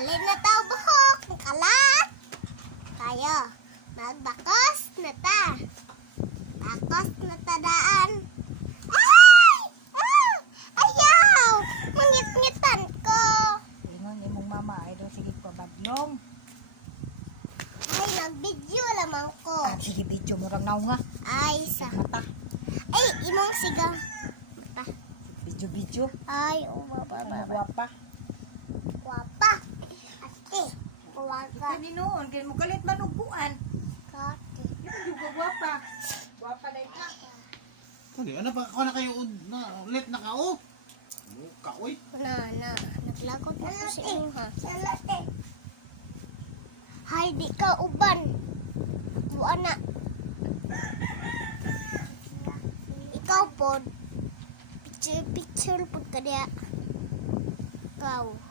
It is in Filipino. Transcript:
Halin na tao buhok. Kalat. Tayo. Magbakos na ta. Bakos na ta daan. Ay! Ah! Ayaw! Mangit-ngitan ko. Ingon imong mama ay daw sige ko badlong. Ay, nag-video lamang ko. Sige video mo rang naw nga. Ay, sa... Mata. Ay, imong sigang. Pa. Video. Ay, umaba. Ano guwapa? Guwapa. Ate. Guwapa. Kaninoon kay mo kalit manuguan. Kati. Juga guwapa. Guwapa dai ka. Kani ano pa ako na kayo na ulit na kao? Muka oy. Na. Naglakot na ko si inyo, ha? Salate. Hay, di ka uban. Buwan na. Ikaw po. Picture po ka diya. Ikaw.